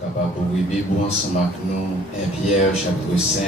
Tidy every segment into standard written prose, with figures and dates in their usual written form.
capable d'ouvrir la Bible ensemble avec nous. 1 Pierre chapitre 5,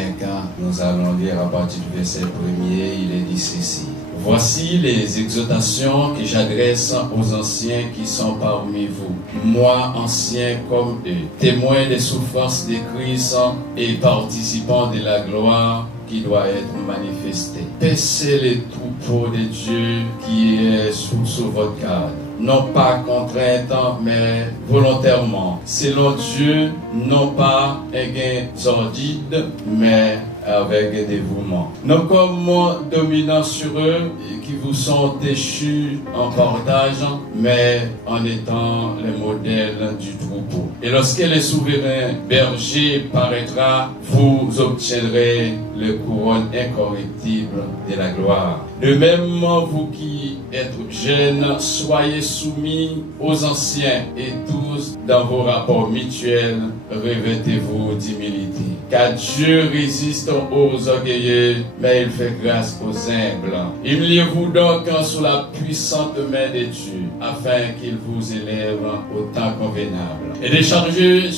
nous allons lire à partir du verset 1er, il est dit ceci. Voici les exhortations que j'adresse aux anciens qui sont parmi vous. Moi, ancien comme eux, témoin des souffrances de Christ et participant de la gloire qui doit être manifestée. Paissez les troupeaux de Dieu qui est sous votre garde. Non pas contrainte, mais volontairement. Selon Dieu, non pas un gain sordide, mais avec dévouement. Non comme dominant sur eux qui vous sont déchus en partage, mais en étant les modèles du troupeau. Et lorsque le souverain berger paraîtra, vous obtiendrez le couronne incorruptible de la gloire. De même, vous qui êtes jeunes, soyez soumis aux anciens et tous dans vos rapports mutuels, revêtez-vous d'humilité. Car Dieu résiste aux orgueilleux, mais il fait grâce aux humbles. Humiliez-vous donc sous la puissante main de Dieu, afin qu'il vous élève au temps convenable. Et déchargez-vous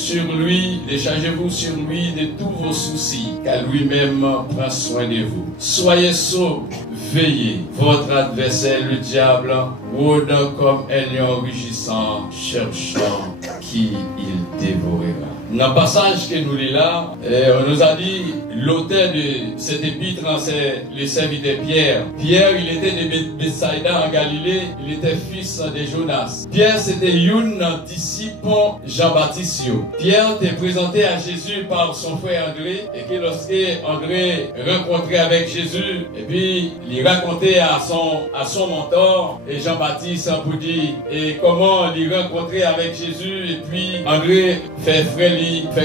sur lui de tous vos soucis, car lui-même prend soin de vous. Soyez sobres, veillez. Votre adversaire, le diable, rôde comme un lion rugissant, cherchant qui il dévorera. Dans le passage que nous lisons là, on nous a dit, l'auteur de cet épître, c'est le serviteur Pierre. Pierre, il était de Bethsaïda en Galilée, il était fils de Jonas. Pierre, c'était un disciple Jean-Baptiste. Pierre était présenté à Jésus par son frère André, et que lorsque André rencontrait avec Jésus, et puis il racontait à son mentor, et Jean-Baptiste pour dire, et comment il rencontrait avec Jésus, et puis André fait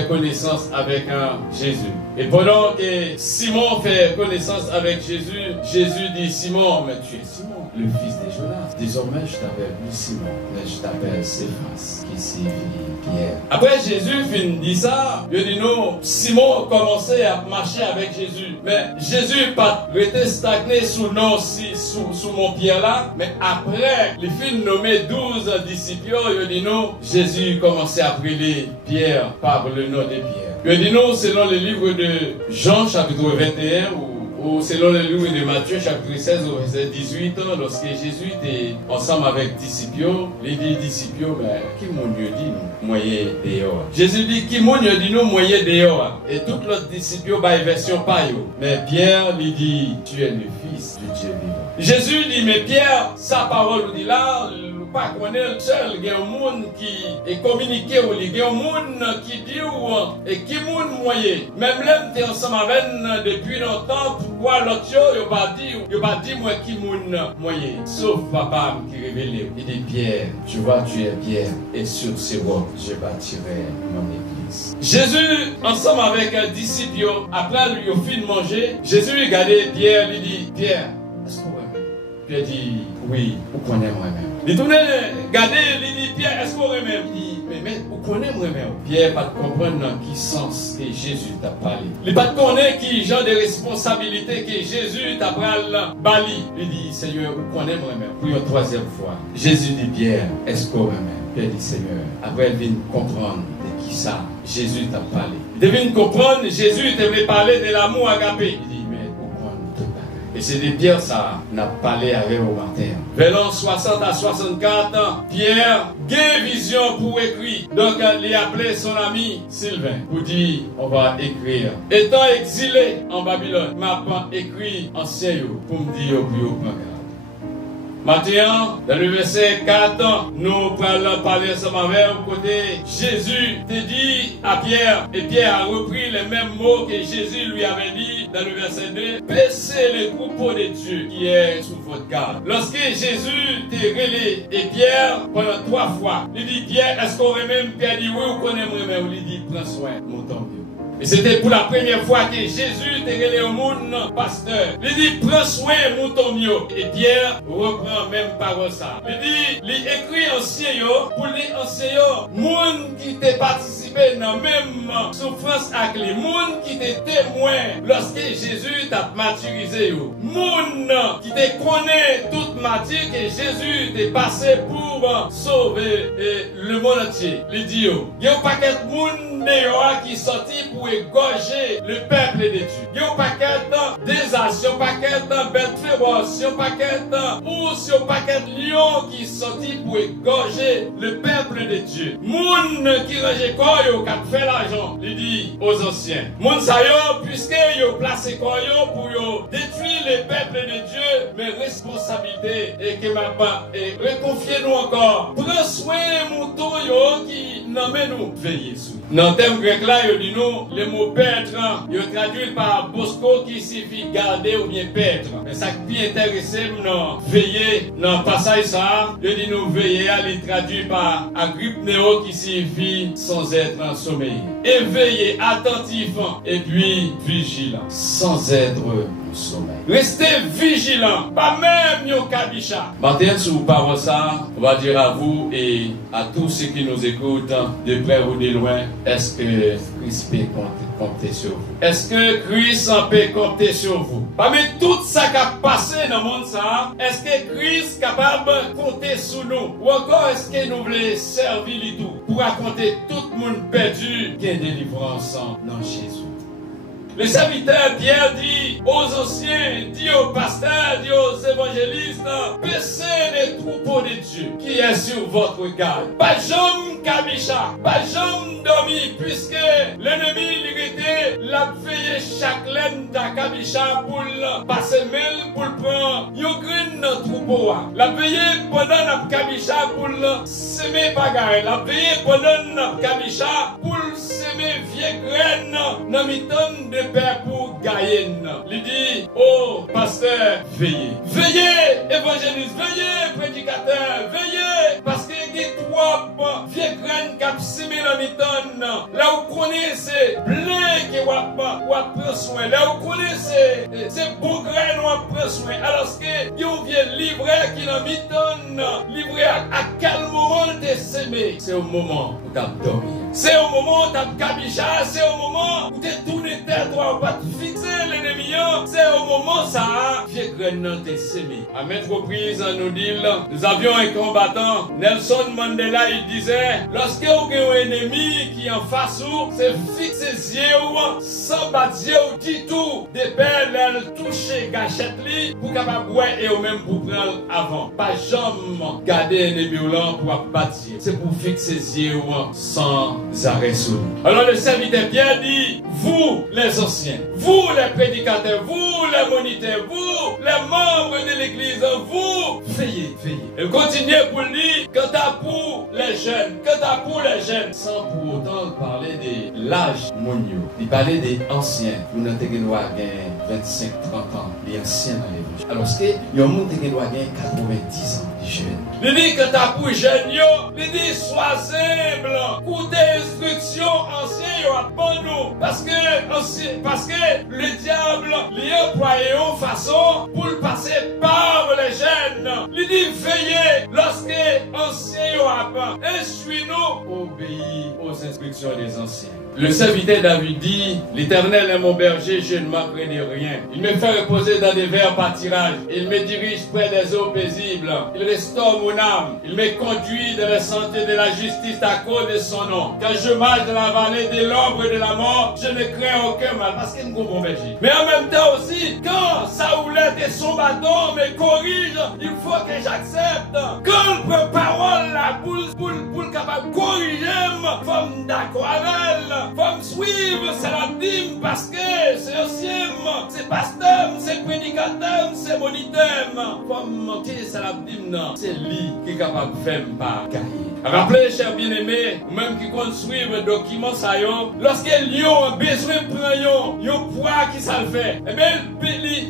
connaissance avec Jésus. Et pendant que Simon fait connaissance avec Jésus, Jésus dit, Simon, mais tu es Simon, le fils de Jonas. Désormais, je t'appelle plus Simon, mais je t'appelle Céphas, qui signifie Pierre. Après Jésus dit ça, il dit non, Simon commençait à marcher avec Jésus. Mais Jésus pas resté stagné sous mon Pierre là, mais après, les filles nommé 12 disciples, il dit non, Jésus commençait à appeler Pierre par le nom de Pierre. Il dit non, selon le livre de Jean, chapitre 21, ou selon le livre de Matthieu, chapitre 16, au verset 18, lorsque Jésus était ensemble avec les disciples, il dit disciples, mais qui m'ont dit nous, moyen dehors. Jésus dit, qui m'ont dit nous, moyen dehors. Et toutes les disciples, version payo. Mais Pierre lui dit, tu es le fils du Dieu vivant. Jésus dit, mais Pierre, sa parole dit là, pas connaître seul, il y a un monde qui est communiqué, il y a un monde qui dit et qui monde moyen. Même l'homme qui est ensemble avec depuis longtemps, pourquoi l'autre il va dire moi qui monde moyen. Sauf papa qui révèle. Il dit Pierre, tu vois, tu es Pierre, et sur ces rocs, je bâtirai mon église. Jésus, ensemble avec un disciple, après lui au fin de manger, Jésus regardait Pierre, lui dit Pierre, est-ce qu'on va même? Pierre dit oui, vous connaissez moi-même. Il tourne, regardez, il dit Pierre, est-ce qu'on remet? Il dit, mais vous connaissez moi-même. Pierre, pas de comprendre dans qui sens que Jésus t'a parlé. Il pas de connaître qui genre de responsabilité que Jésus t'a bali. Il dit, Seigneur, vous connaissez moi-même. Pour une troisième fois. Jésus dit, Pierre, est-ce qu'on remet? Pierre dit, Seigneur. Après, il vient comprendre de qui ça Jésus t'a parlé. Il vient comprendre, Jésus devait parler de l'amour agapé. Il dit, et c'est de Pierre ça n'a parlé avec au matin. Vers 60 à 64, Pierre a vision pour écrire. Donc il a appelé son ami Sylvain pour dire on va écrire. Étant exilé en Babylone, m'a écrit ancien pour me dire au plus haut. Maintenant, dans le verset 4, nous allons parler ensemble avec au côté. Jésus te dit à Pierre, et Pierre a repris les mêmes mots que Jésus lui avait dit dans le verset 2. Paissez le troupeau de Dieu qui est sous votre garde. Lorsque Jésus t'a relé, et Pierre, pendant 3 fois, il dit Pierre, est-ce qu'on remet? Pierre dit oui, on connaît moi-même. Il dit prends soin, mon temps. Et c'était pour la première fois que Jésus était relé au monde, pasteur. Il dit, prends soin, mouton mieux. Et Pierre reprend même parole ça. Il dit, il écrit ancien pour les anciens, monde qui t'a participé participé dans la même souffrance avec les gens qui étaient témoins lorsque Jésus t'a martyrisé. Moun qui te connaît toute matière que Jésus t'est passé pour sauver le monde entier. Il dit, il y a un paquet de monde qui sorti pour égorger le peuple de Dieu. Il y a un paquet d'assassins, un paquet de bêtes féroces, un paquet d'ours, un paquet de lions qui sorti pour égorger le peuple de Dieu. Moun qui range quoi yo qui fait l'argent, il dit aux anciens. Moun sa yo puisque yo placé quoi yo pour yo détruire le peuple de Dieu, mais responsabilité et que m'a pas et reconfiez nous encore. Prends soin des moutons yo qui n'emmènent nous veiller sur. Dans le thème grec là, il dit nous, le mot paître, il traduit par Bosco qui signifie garder ou bien paître. Mais ça qui intéresse, non, veiller, dans le passage ça, il dit nous veiller, il traduit par agrypnéo qui signifie sans être en sommeil. Éveillé, attentif, et puis vigilant, sans être en sommeil. Restez vigilant, pas même yo kabicha. Maintenant, si vous parlez ça, on va dire à vous et à tous ceux qui nous écoutent, de près ou de loin, est-ce que Christ peut compter sur vous? Est-ce que Christ peut compter sur vous? Parmi tout ça qui a passé dans le monde, est-ce que Christ est capable de compter sur nous? Ou encore est-ce que nous voulons servir les tout pour raconter tout le monde perdu qui est délivrance dans Jésus? Le serviteur Pierre dit aux anciens, dit aux pasteurs, dit aux évangélistes, paissez les troupeaux de Dieu qui est sur votre garde. Pas jamais kabicha, pas jamais dormi, puisque l'ennemi l'irrité l'a veillé chaque laine de kabicha pour passer mail pour prendre yon grain dans troupeau. La veillé pendant la kabicha pour semer bagaille. La veillé pendant la kabicha pour semer vieille graine dans mi-tonne de père pour gagner. Il dit, oh pasteur, veillez. Veillez, évangéliste, veillez, prédicateur, veillez, parce que il y a trois vieilles graines qui ont semé dans mi-tonne. Là où vous connaissez, blé qui prend soin. Là où vous connaissez, c'est beau graines qui prend soin. Alors que vous vient livrer qui dans mi-tonne, livrer à quel moment tu semé? C'est au moment où tu as dormi. C'est au moment où tu as kabicha, c'est au moment où tu es tourné tête, tu vas pas fixer l'ennemi. C'est au moment où ça vieille graine t'es semé. À maintes reprises, nous dit, nous avions un combattant, Nelson Mandela, il disait, lorsque vous avez un ennemi qui est en face, c'est fixer les yeux, sans battre les yeux, dit tout, des pères, elle toucher gâchette li, pour capable boire et au même pour prendre avant. Pas jamais garder un ennemi pour battre. C'est pour fixer les yeux sans arrêt sur lui. Alors le serviteur Pierre dit, vous les anciens, vous les prédicateurs, vous les moniteurs, vous les membres de l'église, vous veillez, veillez. Et continuez pour dire, quant à pour les jeunes, quant à pour les jeunes, sans pour autant parler de l'âge monio. Il parlait des anciens. Nous n'avons pas 25, 30 ans, les anciens dans l'évangile. Alors que il y a un monde qui doit gagner 90 ans, les jeunes. Il dit que t'as pour jeunes, il dit sois humble, coûte instruction ancien, yo à nous. Parce que le diable, il a employé une façon pour le passer par les jeunes. Il dit veillez lorsque ancien yo a instruis-nous, obéis aux instructions des anciens. Le serviteur David dit, l'Éternel est mon berger, je ne manquerai de rien. Il me fait reposer dans des verts pâtirages. Il me dirige près des eaux paisibles. Il restaure mon âme. Il me conduit dans les sentiers de la justice à cause de son nom. Quand je marche dans la vallée de l'ombre et de la mort, je ne crains aucun mal parce qu'il est un bon berger. Mais en même temps aussi, quand Saoulette et son bâton me corrigent, il faut que j'accepte. Quand il prend parole là pour capable corriger, faut me d'accord avec elle. Faut me suivre, c'est la dîme parce que c'est ancien, c'est pasteur, c'est prédicateur, c'est moniteur. Faut me mentir, c'est la dîme, c'est lui qui est capable de faire pas gagner. Rappelez, chers bien-aimés, ou même qui compte suivre le document, ça y est, lorsque l'on a besoin de prendre yon poids qui ça le fait, eh bien,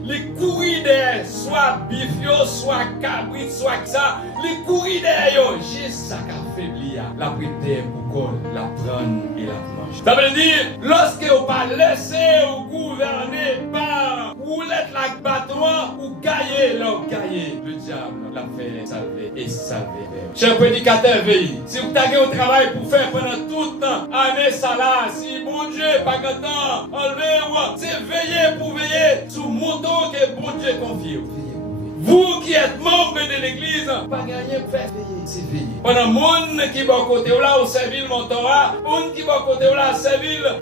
les courir soit bifio, soit cabrit, soit ça, les courir derrière, j'ai ça qu'a faibli, la prière pour qu'on la prenne et la mange. Ça veut dire, lorsque on pas laissé ou gouverner par roulette la bâton, ou gailler, là, gailler. Le diable l'a fait salver et salver. Cher prédicateur, veille. Si vous avez un travail pour faire pendant toute l'année, ça là, si bon Dieu, pas content, enlevez-vous, c'est veiller pour veiller sous mouton que bon Dieu confie. Vous qui êtes membre de l'église, pas gagner pour faire veiller, c'est veiller. Pendant monde qui va côté là, au servir le mentorat, monde qui va côté là,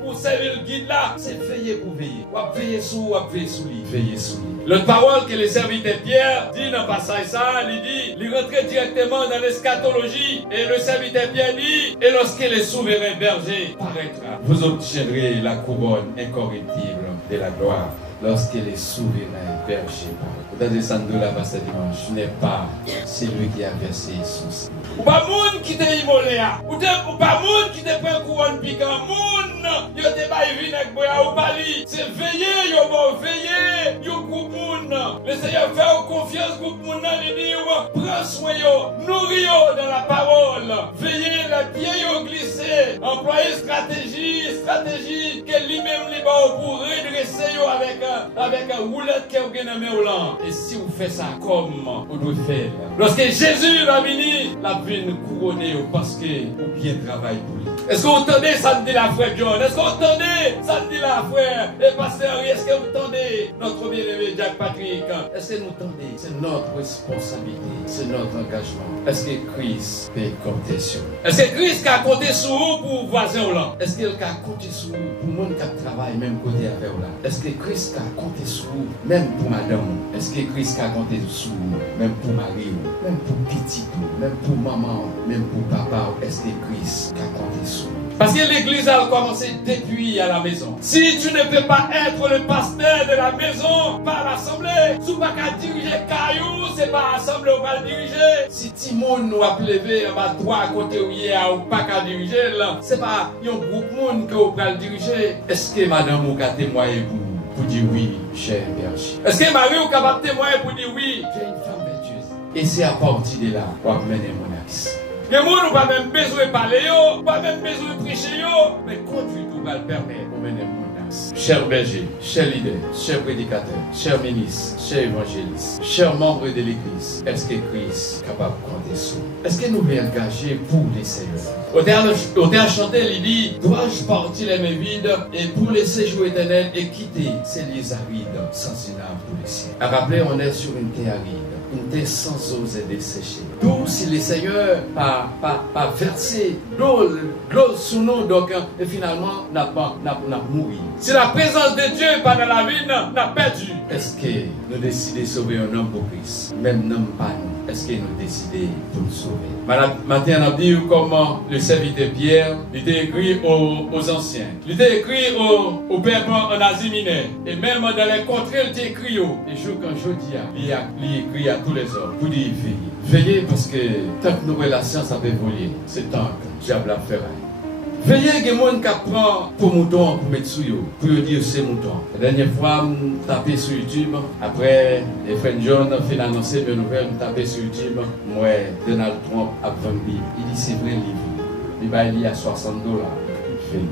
pour servir le guide là, c'est veiller pour veiller. Ou veiller sous lui, veiller sous lui. L'autre parole que le serviteur Pierre dit dans le passage ça, il rentrait directement dans l'eschatologie. Et le serviteur Pierre dit, et lorsque le souverain berger paraîtra, vous obtiendrez la couronne incorruptible de la gloire. Lorsque les souverains berger paraîtront. Vous avez descendu là pasteur dimanche, n'est pas celui qui a versé son sang. Ou pas moun qui t'a immolé, ou pas moun qui t'a pris un couronne piquant, moun, yo te ba y vinaigre boya ou pali, c'est veiller, yo bon veiller, yo groupe moun. Le Seigneur fait confiance groupe moun, il dit, prends soin yo, nourris yo dans la parole, veillez les pieds yo glissés, employez stratégie, que lui-même les ba pour redresser yo avec un roulette qui est au gain au lan. Et si vous faites ça comme vous devez faire, lorsque Jésus va venir, la vie couronner parce que vous bien travaillez pour lui. Est-ce que vous entendez ça dit la frère John? Est-ce que vous entendez ça dit la frère et pasteur Henri? Est-ce que vous entendez notre bien-aimé Jack Patrick? Est-ce que nous entendez? C'est notre responsabilité, c'est notre engagement. Est-ce que Christ peut compter sur vous? Est-ce que Christ a compté sur vous pour voisin là? Est-ce qu'il a compté sur vous pour le monde qui travaille même côté avec vous là? Est-ce que Christ a compté sur vous même pour madame? Est-ce que Christ a compté sur vous même pour Marie, même pour petit, même pour maman, même pour papa? Est-ce que Christ a compté sur vous? Parce que l'église a commencé depuis à la maison. Si tu ne peux pas être le pasteur de la maison par l'assemblée, tu ne peux pas diriger caillou, c'est pas l'assemblée où va le diriger. Si Timon nous a levé en bas toi à côté où il y a ou pas qu'à diriger, c'est pas un groupe monde que vous va le diriger. Est-ce que madame vous a témoigné pour dire oui, cher berger? Est-ce que Marie vous capable de témoigner pour dire oui, j'ai une femme vertueuse? Et c'est à partir de là qu'on va mener mon axe. Les gens n'ont pas même besoin de parler, pas même besoin de prêcher, mais conduite va le permettre de mener mon axe. Cher berger, cher leader, cher prédicateur, cher ministre, cher évangéliste, cher membre de l'église, est-ce que Christ est capable de compter sur nous? Est-ce que nous voulons engager pour les Seigneurs? Au terme chanté, il dit, dois-je partir les mains vides et pour les séjours éternels et quitter ces lieux arides sans une âme pour les cieux? À rappeler, on est sur une terre aride. Une terre sans eau et desséchée. D'où si le Seigneur pas versé l'eau sous nous, donc et finalement n'a mouru. Si la présence de Dieu pas dans la vie, n'a perdu. Est-ce que nous décidons de sauver un homme pour Christ? Même non pas nous. Est-ce que nous décidons pour le sauver? Matin, on a dit comment le serviteur Pierre, il était écrit aux anciens. Il était écrit aux peuple en Asie mineure. Et même dans les contrées, il était écrit. Et jour quand je dis, il écrit à tous les hommes pour dire veillez. Veillez parce que tant que nos relations ça peut voler, c'est tant que le diable a fait. Veillez que les gens qui prennent pour mouton, pour mettre sur eux, pour dire c'est mouton. La dernière fois, je tapé sur YouTube, après, les frères John ont annoncé mes nouvelles, je tapé sur YouTube, moi, Donald Trump a vendu. Il dit c'est vrai livre. Il y a $60. Veillez.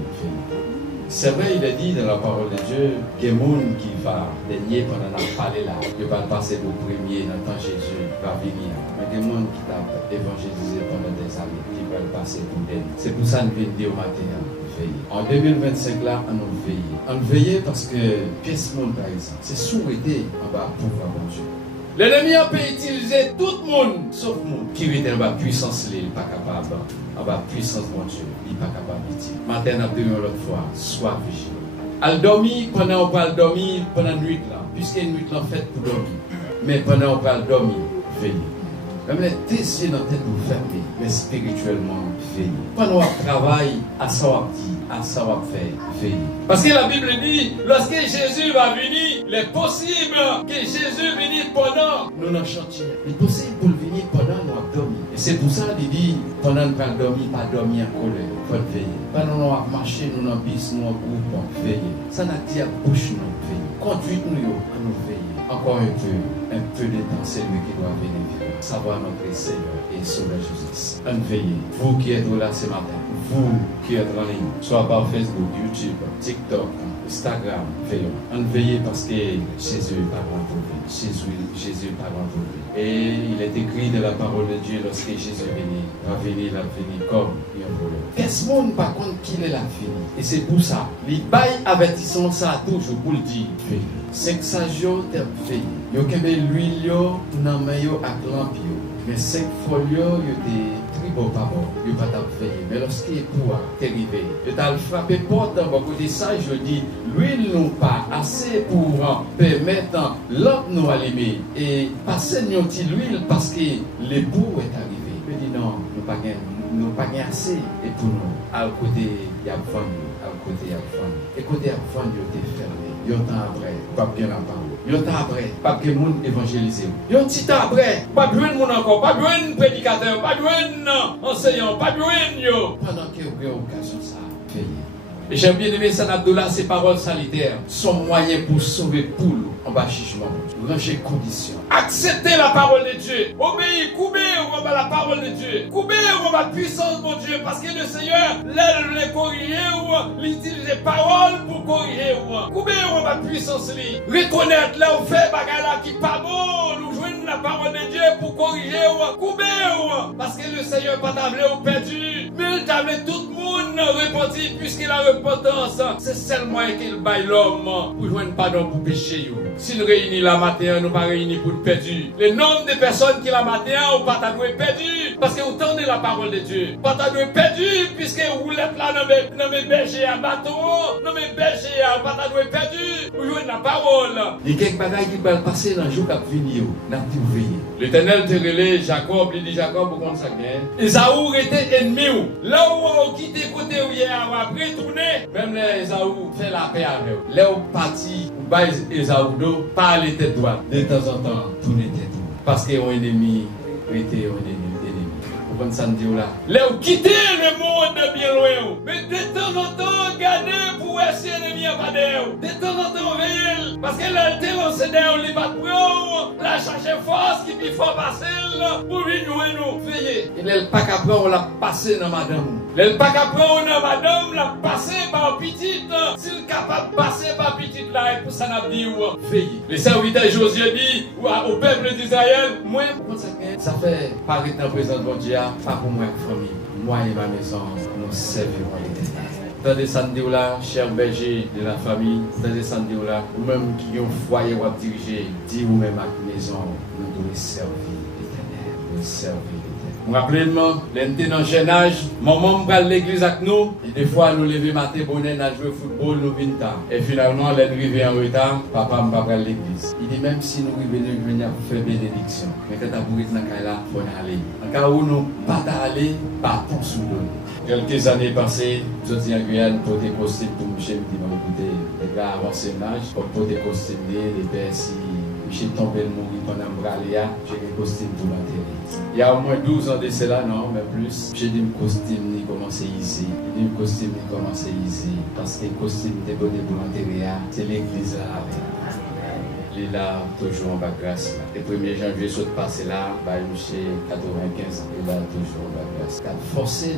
C'est vrai, il a dit dans la parole de Dieu que les gens qui vont régner pendant la parler là, qui va passer au premier dans le temps Jésus va venir. Mais des gens qui vont évangéliser pendant des années, qui vont passer pour d'elle. C'est pour ça que nous venons dire au matin, veiller. En 2025 là, on a veillé. On veille parce que pièce monde par exemple, c'est souhaité en bas pour voir bon Dieu. L'ennemi peut utiliser tout le monde, sauf le monde qui est en bas puissance, il n'est pas capable. En bas puissance, mon Dieu, il n'est pas capable d'utiliser. Matin, on a dit l'autre fois, sois vigilant. Elle dormit pendant qu'on parle dormir pendant la nuit là, puisque la nuit là faite pour dormir. Mais pendant qu'on parle dormir, veillez. Même les yeux dans la tête vous fermez, mais spirituellement, veillez. Pendant qu'on travaille, à ça on dit, à ça on fait, veillez. Parce que la Bible dit, lorsque Jésus va venir, il est possible que Jésus vienne pendant nous dans le chantier. Il est possible pour venir pendant nous dormir. Et c'est pour ça qu'il dit, pendant nous allons dormir, pas dormir en colère, il faut veiller. Pendant nous allons marcher, nous dans bis, nous en groupe, veillez. Ça n'a dit à bouche, nous veillez. Conduite-nous à nous veiller. Encore un peu de temps, c'est lui qui doit venir vivre. Savoir notre Seigneur et Sauveur Jésus. On veille. Vous qui êtes là ce matin, vous qui êtes en ligne, soit par Facebook, YouTube, TikTok, Instagram, veillez parce que Jésus est par pour vous. Jésus est par pour vous. Et il est écrit de la parole de Dieu lorsque Jésus va venir comme il a voulu. Qu'est-ce monde par contre qu'il est la fini? Et c'est pour ça, les bails avertissement ça toujours pour le dire. C'est que ça joue t'es fait. Yo kembe l'huile yo nan men yo ak lamp yo. Mais 5 folios yo te tribo pas bon, yo pas t'a fait. Mais lorsqu'il est pour t'arriver, yo t'a frappé porte dans côté ça, je dis l'huile non pas assez pour permettre l'autre nous allumer et passer nous petit l'huile parce que l'époux est arrivé. Je dis non, nous pas assez et pour nous à côté il y a vendu, à côté il y a vendu. Et côté à vendu yo te fermé. Yon temps après, pas bien la parole. Yon temps après, pas que moun évangéliser. Yon petit temps après, pas besoin de moun encore, pas besoin de prédicateur, pas besoin d'enseignant, pas besoin yo. Pendant que vous avez occasion ça, veillez. Et j'aime bien aimer ça Abdullah, ces paroles salitaires sont moyens pour sauver poule en bas jugement. Ranger conditions. Acceptez la parole de Dieu. Obéir, couper la parole de Dieu. Couper la puissance de Dieu. Parce que le Seigneur, l'aide les corriger ou l'utilise les paroles pour corriger ou. Couper la puissance. Reconnaître là où fait bagala qui pas bon. Nous jouons la parole de Dieu pour corriger ou. Couper ou. Parce que le Seigneur pas tablé ou perdu. Mais il tablé tout le monde repentir puisqu'il a repentance. C'est seulement qu'il baille l'homme pour jouer pardon pour pécher. S'il réunit la matin, nous pas réunis pour le perdu. Le nombre de personnes qui la matin, ou pas t'as perdu. Parce que vous tendez la parole de Dieu. Pas t'as perdu, puisque vous l'êtes là dans mes bergers à bateau, dans mes bergers à pas t'as perdu. Vous jouez la parole. Il y a quelques bagailles qui vont passer dans le jour qui va venir. L'Éternel te relève Jacob, il dit Jacob, vous comprenez ça bien. Esaou était ennemi. Là où on quitté côté où il a retourné, même les Esaou fait la paix avec eux. Là où parti, ou bas Esaou pas aller tête droite. De temps en temps, tourner tête droite. Parce que un ennemi était un ennemi. Vous comprenez ça dit là? Là où quitter le monde bien loin. Mais de temps en temps, gardez pour essayer l'ennemi à pas d'air. De temps en temps, veillez. Parce que là, le lancé d'air, les bat pro, la chercher force qui peut faire passer pour lui nous. Veillez. Et là, le pack après, on l'a passé dans madame. Le pack après, on a madame, l'a passé par petite. S'il est capable de passer par petite là, et pour ça, n'a dit veillez. Le serviteur Josué dit au peuple d'Israël, moi, ça fait paraître en présence de Dieu. Pas pour moi, famille. Moi et ma maison, nous servirons l'Éternel. Dans des sandés là, chers bergers de la famille, dans des sandés là, ou même qui ont foyer ou à diriger, dis vous-même à la maison, nous devons servir l'Éternel. Nous servir l'Éternel. Rappelez-moi, l'un dans le jeune âge, maman me parle l'église avec nous, et des fois nous lever matin, bonnet, nous jouer au football, nous venons tard. Et finalement, l'arrivée en retard, papa me parle l'église. Il dit même si nous venons faire bénédiction, mais quand vous êtes dans le cas là, il faut aller. En cas où nous ne pouvons pas aller, partons sous l'eau. Quelques années passées, je suis en Guyane pour des costumes pour Michel qui m'a écouté. Les gars avancés l'âge, pour des costumes, les pères si Michel tombé le mourir pendant le braléa, j'ai des costumes pour l'enterrer. Il y a au moins 12 ans de cela, non, mais plus. J'ai dit que le costume il commençait ici. J'ai dit que le costume il commençait ici. Parce que le costume était bon pour l'enterrer, c'est l'église là. Il est là, toujours en bas grâce. Le 1er janvier, je suis passé là, je suis 95 ans, il est là, toujours en bas grâce. Il a forcé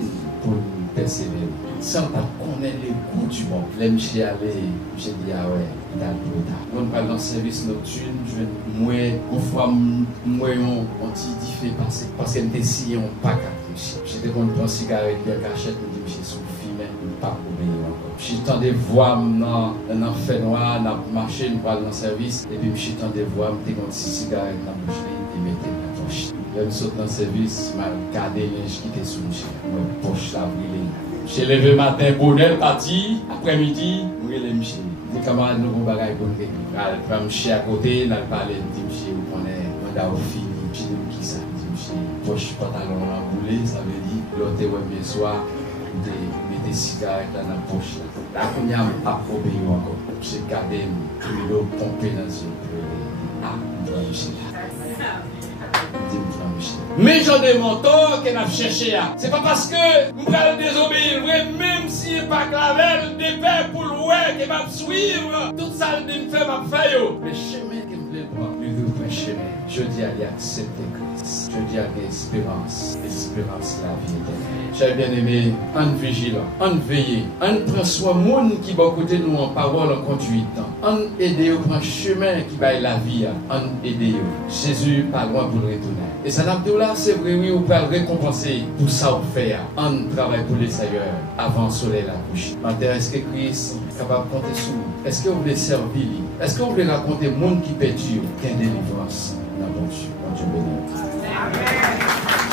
pour persévérer. Sans connaître les goûts du monde. Là, je suis allé, j'ai dit, ah ouais, il a le temps. On parle dans le service nocturne, moi, une fois, moi, on dit fait passer. Parce que je suis si on pas qu'à j'étais contre une cigarette, une cachette, je me suis sous le film, je ne pas obéir encore. Je suis en train de voir dans un fait noir, dans la machine, dans le service, et puis je suis en train de voir, je suis en train de cigarette dans la bouche, et mettre dans la poche. Je suis dans le service, je vais garder les linge qui étaient sous le chien, ma poche là, brûlée. J'ai levé le matin, bonheur parti, après-midi, je vais aller les camarades nous ont bagaille pour nous régler. Je vais me chier à côté, je vais parler, je dis, monsieur, vous prenez, on a fini, je dis, qui ça? Je dis, monsieur, poche pantalon emboulé, ça veut dire, l'autre est bien soir, vous mettez des cigarettes dans la poche. Là, on y a pas obéi encore. J'ai gardé l'eau pompée dans une ah, monsieur. Mais j'en ai mon tort qu'on a cherché. C'est pas parce que nous allons désobéir, même si pas clavel, des pères pour louer, qui va me suivre, tout ça, il me fait ma faille. Le chemin qui me plaît, le vrai chemin, je dis à lui accepter Christ. Christ. Je dis à l'espérance, l'espérance, la vie éternelle. Chers bien-aimés, en vigilant, en veillé, en prend soin monde qui va côté nous en parole, en conduite, en aider au prend chemin qui va la vie, en aider. Jésus pas loin pour le retourner. Et ça n'a pas là, c'est vrai, oui, vous pouvez le récompenser pour ça vous fait, en travail pour les Seigneur avant le soleil la couche. Maintenant, est-ce que Christ est capable de compter sur vous? Est-ce que vous voulez servir? Est-ce que vous voulez raconter monde qui perdu, qui a une délivrance dans mon Dieu? Mon Dieu béni. Amen.